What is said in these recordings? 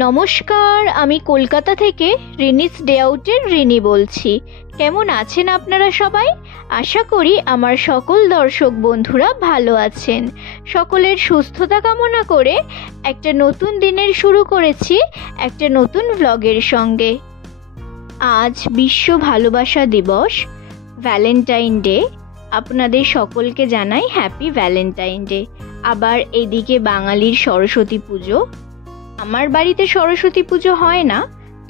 নমস্কার, আমি কলকাতা থেকে রিনিস ডে আউটের রিনি বলছি। কেমন আছেন আপনারা সবাই? আশা করি আমার সকল দর্শক বন্ধুরা ভালো আছেন। সকলের সুস্থতা কামনা করে একটা নতুন দিনের শুরু করেছি একটা নতুন ব্লগের সঙ্গে। আজ বিশ্ব ভালোবাসা দিবস, ভ্যালেন্টাইন ডে। আপনাদের সকলকে জানাই হ্যাপি ভ্যালেন্টাইন ডে। আবার এদিকে বাঙালির সরস্বতী পুজো। আমার বাড়িতে সরস্বতী পুজো হয় না,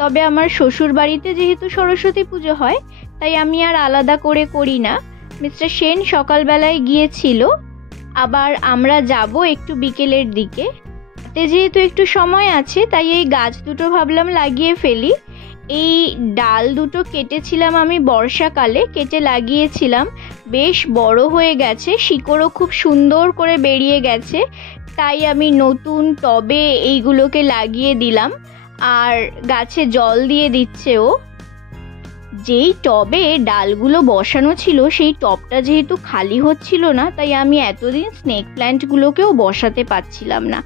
তবে আমার শ্বশুর বাড়িতে যেহেতু সরস্বতী পুজো হয় তাই আমি আর আলাদা করে করি না। মিস্টার সেন সকালবেলায় গিয়েছিল, আবার আমরা যাব একটু বিকেলের দিকে। তাতে যেহেতু একটু সময় আছে তাই এই গাছ দুটো ভাবলাম লাগিয়ে ফেলি। এই ডাল দুটো কেটেছিলাম আমি বর্ষাকালে, কেটে লাগিয়েছিলাম, বেশ বড় হয়ে গেছে, শিকড়ও খুব সুন্দর করে বেরিয়ে গেছে। তাই আমি নতুন টবে এইগুলোকে লাগিয়ে দিলাম, আর গাছে জল দিয়ে দিচ্ছে ও। যেই টবে ডালগুলো বসানো ছিল সেই টবটা যেহেতু খালি হচ্ছিল না, তাই আমি এতদিন স্নেক প্ল্যান্টগুলোকেও বসাতে পারছিলাম না।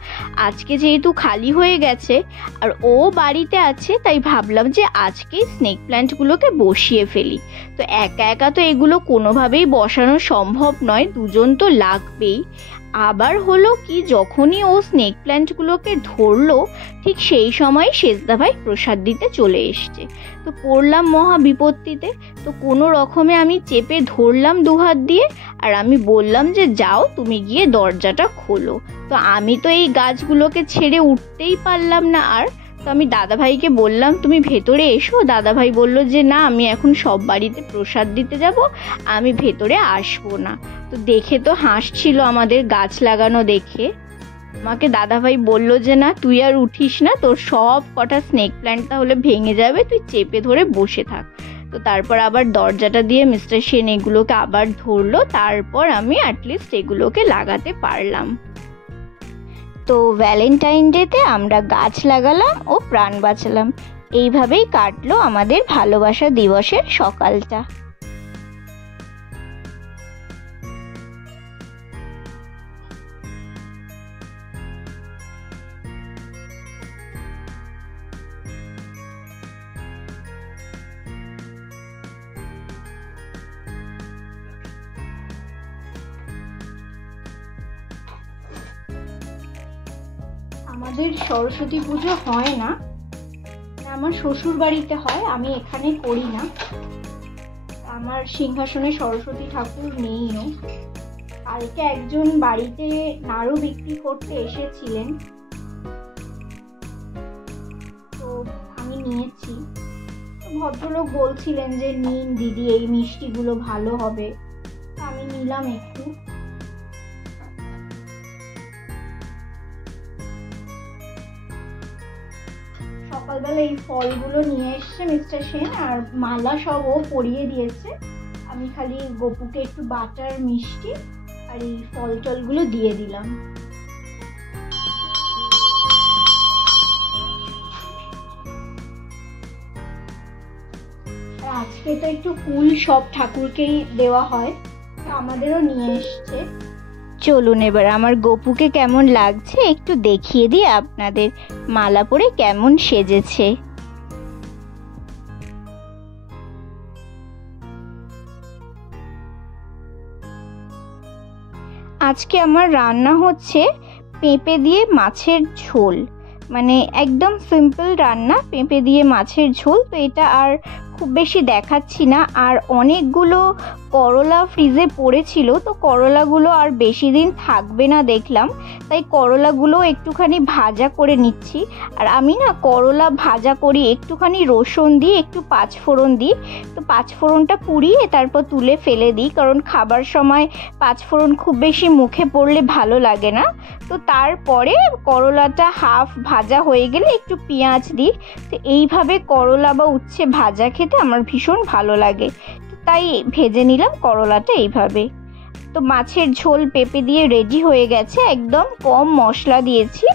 আজকে যেহেতু খালি হয়ে গেছে আর ও বাড়িতে আছে, তাই ভাবলাম যে আজকেই স্নেক প্ল্যান্টগুলোকে বসিয়ে ফেলি। তো একা একা তো এগুলো কোনোভাবেই বসানো সম্ভব নয়, দুজন তো লাগবেই। আবার হলো কি, যখনই ও স্নেক প্ল্যান্টগুলোকে ধরলো ঠিক সেই সময় সেজদা ভাই প্রসাদ দিতে চলে এসছে। তো পড়লাম মহা বিপত্তিতে। তো কোনো রকমে আমি চেপে ধরলাম দুহাত দিয়ে, আর আমি বললাম যে যাও তুমি গিয়ে দরজাটা খোলো। তো আমি তো এই গাছগুলোকে ছেড়ে উঠতেই পারলাম না আর। তো আমি দাদাভাইকে বললাম তুমি ভেতরে এসো। দাদাভাই বলল যে না, আমি এখন সব বাড়িতে প্রসাদ দিতে যাব, আমি ভেতরে আসবো না। তো দেখে তো হাসছিল আমাদের গাছ লাগানো দেখে। আমাকে দাদাভাই বলল যে না, তুই আর উঠিস না, তোর সব কটা স্নেক প্ল্যান্ট তাহলে ভেঙে যাবে, তুই চেপে ধরে বসে থাক। তো তারপর আবার দরজাটা দিয়ে মিস্টার সেন এগুলোকে আবার ধরলো, তারপর আমি অ্যাটলিস্ট এগুলোকে লাগাতে পারলাম। তো ভ্যালেন্টাইন ডেতে আমরা গাছ লাগালাম ও প্রাণ বাঁচালাম। এইভাবেই কাটলো আমাদের ভালোবাসা দিবসের সকালটা। আমাদের সরস্বতী পুজো হয় না, আমার শ্বশুর বাড়িতে হয়, আমি এখানে করি না। আমার সিংহাসনে সরস্বতী ঠাকুর নেইও। কালকে একজন বাড়িতে নাড়ু বিক্রি করতে এসেছিলেন, তো আমি নিয়েছি। তো ভদ্রলোক বলছিলেন যে নিন দিদি, এই মিষ্টিগুলো ভালো হবে। আমি নিলাম একটু। সকালবেলা এই ফলগুলো নিয়ে এসছে মিস্টার সেন, আর মালা সব ও পরিয়ে দিয়েছে। আমি খালি গপুকে একটু বাটার, মিষ্টি আর এই ফল টলগুলো দিয়ে দিলাম। আর আজকে তো একটু ফুল সব ঠাকুরকেই দেওয়া হয়, আমাদেরও নিয়ে এসছে। চলুন এবার আমার গপুকে কেমন লাগছে একটু দেখিয়ে দিই আপনাদের, মালা পরে কেমন সেজেছে। আজকে আমার রান্না হচ্ছে পেঁপে দিয়ে মাছের ঝোল, মানে একদম সিম্পল রান্না, পেঁপে দিয়ে মাছের ঝোল। তো এটা আর খুব বেশি দেখাচ্ছি না। আর অনেকগুলো করলা ফ্রিজে পড়েছিল, তো করলাগুলো আর বেশি দিন থাকবে না দেখলাম, তাই করলাগুলো একটুখানি ভাজা করে নিচ্ছি। আর আমি না করলা ভাজা করি একটুখানি রসুন দিই, একটু পাঁচফোড়ন দিই। তো পাঁচফোড়নটা পুড়িয়ে তারপর তুলে ফেলে দিই, কারণ খাবার সময় পাঁচফোড়ন খুব বেশি মুখে পড়লে ভালো লাগে না। তো তারপরে করলাটা হাফ ভাজা হয়ে গেলে একটু পেঁয়াজ দিই। তো এইভাবে করলা বা উচ্ছে ভাজা খেতে আমার ভীষণ ভালো লাগে, তাই ভেজে নিলাম করলাটা এইভাবে। তো মাছের ঝোল পেঁপে দিয়ে রেডি হয়ে গেছে, একদম কম মশলা দিয়েছি,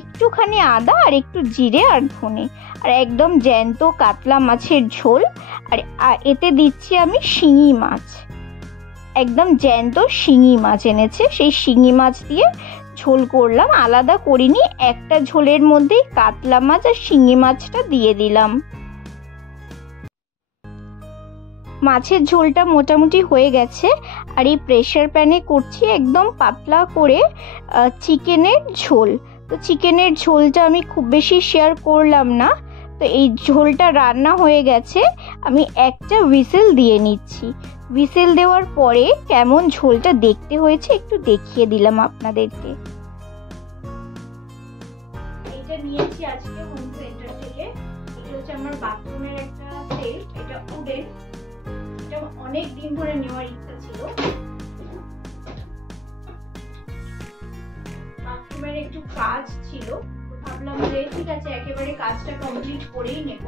একটুখানি আদা আর একটু জিরে আর ধনে, আর একদম জ্যান্ত কাতলা মাছের ঝোল। আর এতে দিচ্ছি আমি শিঙি মাছ, একদম জ্যান্ত শিঙি মাছ এনেছে, সেই শিঙি মাছ দিয়ে ঝোল করলাম, আলাদা করিনি। একটা ঝোলের মধ্যেই কাতলা মাছ আর শিঙি মাছটা দিয়ে দিলাম। মাছের ঝোলটা মোটামুটি হয়ে গেছে। আর এই প্রেসার প্যানে করছি একদম পাতলা করে চিকেনের ঝোল। তো চিকেনের ঝোলটা আমি খুব বেশি শেয়ার করলাম না। তো এই ঝোলটা রান্না হয়ে গেছে, আমি একটা হুইসেল দিয়ে নিচ্ছি। হুইসেল দেওয়ার পরে কেমন ঝোলটা দেখতে হয়েছে একটু দেখিয়ে দিলাম আপনাদেরকে। এটা নিয়েছি আজকে হোম সেন্টার থেকে। এটা হচ্ছে আমার বাথরুমের একটা সেট, এটা উডেন। এটা অনেক দিন ধরে নেওয়ার ইচ্ছা ছিল। বাথরুমের একটু কাজ ছিল, তো ভাবলাম যে ঠিক আছে একেবারে কাজটা কমপ্লিট করেই নেব,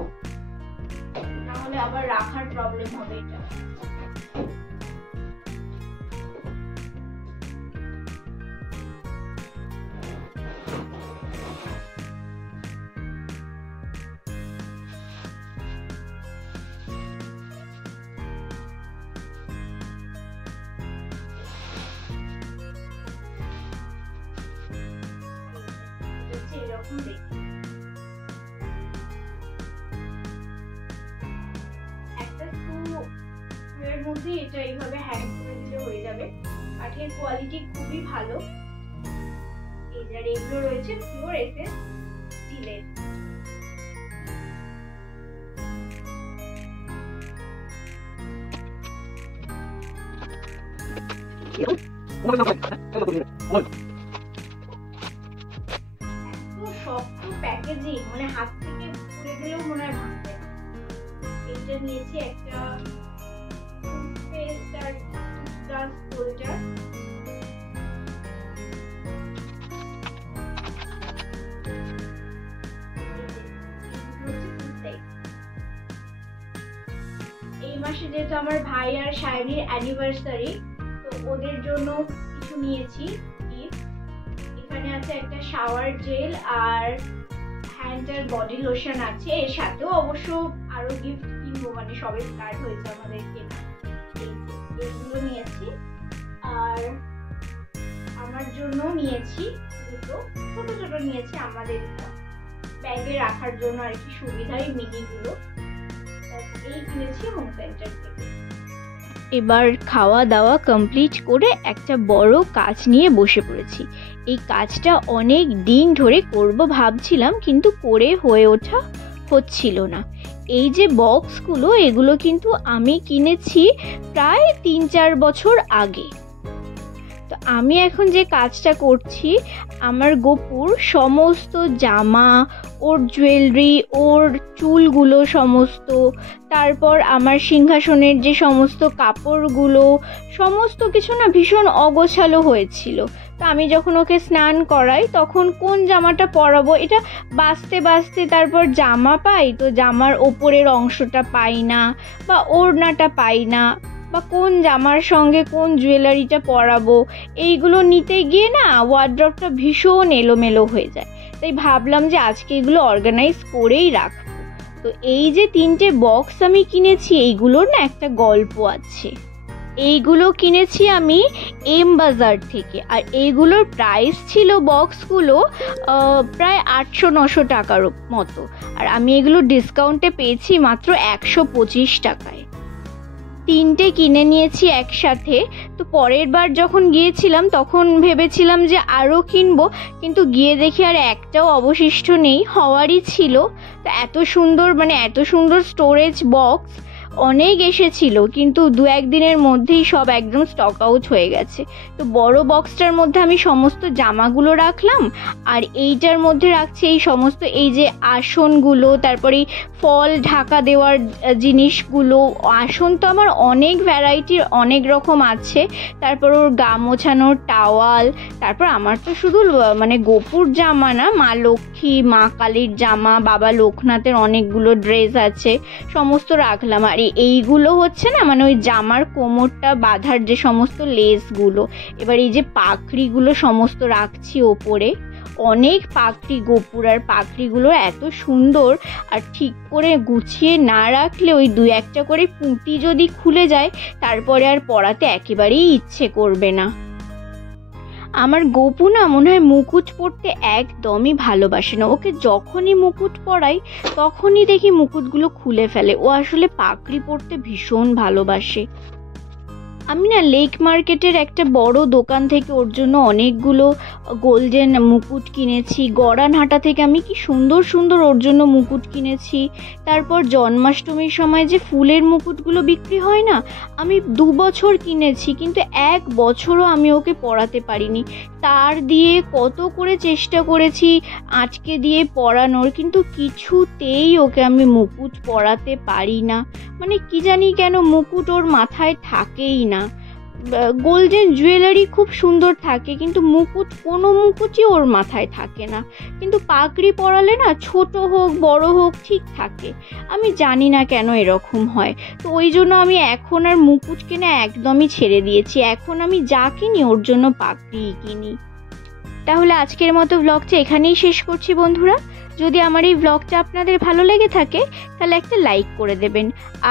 নাহলে আবার রাখার প্রবলেম হবে। এটা এরকম দেখি, একটা স্ক্রুর মধ্যে এটা এইভাবে হ্যাং করে দিলে হয়ে যাবে। কাঠের কোয়ালিটি খুবই ভালো। এই যে এগুলো রয়েছে পিওর এসএস স্টিলের। শক্ত প্যাকেজিং, মানে হাত থেকে পুড়ে গেলেও মনে হয় ভাঙবে না। এটা নিয়েছি একটা টুথপেস্ট আর টুথব্রাশ হোল্ডার। এই মাসে যেহেতু আমার ভাই আর শায়নির অ্যানিভার্সারি, তো ওদের জন্য কিছু নিয়েছি গিফট। এখানে আছে একটা শাওয়ার জেল আর হ্যান্ড আর বডি লোশন আছে। এর সাথেও অবশ্য আরো গিফট কিনবো, মানে সবে স্টার্ট হয়েছে আমাদের কেনা। এগুলো নিয়েছি। আর আমার জন্য নিয়েছি দুটো ছোট ছোট নিয়েছি, আমাদের ব্যাগে রাখার জন্য আর কি সুবিধাই মিনিগুলো। এই কিনেছি হোম সেন্টার থেকে। এবার খাওয়া দাওয়া কমপ্লিট করে একটা বড় কাজ নিয়ে বসে পড়েছি। এই কাজটা অনেক দিন ধরে করব ভাবছিলাম, কিন্তু করে হয়ে ওঠা হচ্ছিল না। এই যে বক্সগুলো, এগুলো কিন্তু আমি কিনেছি প্রায় 3-4 বছর আগে। তো আমি এখন যে কাজটা করছি, আমার গোপুর সমস্ত জামা, ওর জুয়েলারি, ওর চুলগুলো সমস্ত, তারপর আমার সিংহাসনের যে সমস্ত কাপড়গুলো, সমস্ত কিছু না ভীষণ অগোছালো হয়েছিল। তো আমি যখন ওকে স্নান করাই তখন কোন জামাটা পরাবো, এটা বাছতে বাছতে তারপর জামা পাই, তো জামার ওপরের অংশটা পাই না, বা ওড়নাটা পাই না, বা কোন জামার সঙ্গে কোন জুয়েলারিটা পরাবো, এইগুলো নিতে গিয়ে না ওয়ার্ড্রপটা ভীষণ এলোমেলো হয়ে যায়। তাই ভাবলাম যে আজকে এগুলো অর্গানাইজ করেই রাখবো। তো এই যে 3টে বক্স আমি কিনেছি, এইগুলোর না একটা গল্প আছে। এইগুলো কিনেছি আমি এম বাজার থেকে, আর এইগুলোর প্রাইস ছিল বক্সগুলো প্রায় 800-900 টাকার মতো, আর আমি এগুলো ডিসকাউন্টে পেয়েছি মাত্র 125 টাকায়। 3টে কিনে নিয়েছি একসাথে। তো পরের বার যখন গিয়েছিলাম তখন ভেবেছিলাম যে আরও কিনবো, কিন্তু গিয়ে দেখি আর একটাও অবশিষ্ট নেই, হওয়ারই ছিল। তো এত সুন্দর স্টোরেজ বক্স অনেক এসেছিল, কিন্তু 2-1 দিনের মধ্যেই সব একদম স্টক আউট হয়ে গেছে। তো বড় বক্সটার মধ্যে আমি সমস্ত জামাগুলো রাখলাম, আর এইটার মধ্যে রাখছি এই সমস্ত, এই যে আসনগুলো, তারপরে ফল ঢাকা দেওয়ার জিনিসগুলো। আসন তো আমার অনেক ভ্যারাইটির, অনেক রকম আছে। তারপর ওর গা মোছানোর টাওয়াল, তারপর আমার তো শুধু গোপুর জামা না, মা লক্ষ্মী, মা কালীর জামা, বাবা লোকনাথের অনেকগুলো ড্রেস আছে, সমস্ত রাখলাম। আর এইগুলো হচ্ছে না ওই জামার কোমরটা বাঁধার যে সমস্ত লেসগুলো। এবার এই যে পাখড়িগুলো সমস্ত রাখছি ওপরে, অনেক পাখড়ি গোপুর, আর পাখড়িগুলো এত সুন্দর, আর ঠিক করে গুছিয়ে না রাখলে ওই 2-1টা করে পুঁতি যদি খুলে যায় তারপরে আর পরাতে একেবারেই ইচ্ছে করবে না। আমার গপু না মনে হয় মুকুট পরতে একদমই ভালোবাসে না। ওকে যখনই মুকুট পরাই তখনই দেখি মুকুটগুলো খুলে ফেলে। ও আসলে পাগড়ি পরতে ভীষণ ভালোবাসে। আমি না লেক মার্কেটের একটা বড় দোকান থেকে ওর জন্য অনেকগুলো গোল্ডেন মুকুট কিনেছি। গড়ানহাটা থেকে আমি কি সুন্দর সুন্দর ওর জন্য মুকুট কিনেছি। তারপর জন্মাষ্টমীর সময় যে ফুলের মুকুটগুলো বিক্রি হয় না, আমি 2 বছর কিনেছি, কিন্তু 1 বছরও আমি ওকে পরাতে পারিনি। তার দিয়ে কত করে চেষ্টা করেছি আজকে দিয়ে পরানোর, কিন্তু কিছুতেই ওকে আমি মুকুট পরাতে পারি না। মানে কি জানি কেন মুকুট ওর মাথায় থাকেই না। গোল্ডেন জুয়েলারি খুব সুন্দর থাকে, কিন্তু কোনো মুকুটই ওর মাথায় থাকে না। কিন্তু পাগড়ি পরালে না ছোট হোক বড় হোক ঠিক থাকে। আমি জানি না কেন এরকম হয়। তো ওই জন্য আমি এখন আর মুকুট কেনা একদমই ছেড়ে দিয়েছি। এখন আমি যা কিনি ওর জন্য পাগড়িই কিনি। তাহলে আজকের মতো ব্লগটা এখানেই শেষ করছি বন্ধুরা। যদি আমার এই ব্লগটা আপনাদের ভালো লেগে থাকে তাহলে একটা লাইক করে দেবেন,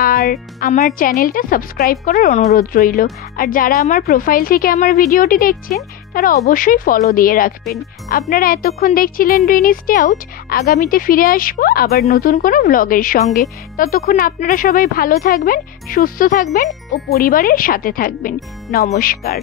আর আমার চ্যানেলটা সাবস্ক্রাইব করার অনুরোধ রইল। আর যারা আমার প্রোফাইল থেকে আমার ভিডিওটি দেখছেন তারা অবশ্যই ফলো দিয়ে রাখবেন। আপনারা এতক্ষণ দেখছিলেন রিনিস ডে আউট। আগামীতে ফিরে আসবো আবার নতুন কোনো ব্লগের সঙ্গে। ততক্ষণ আপনারা সবাই ভালো থাকবেন, সুস্থ থাকবেন ও পরিবারের সাথে থাকবেন। নমস্কার।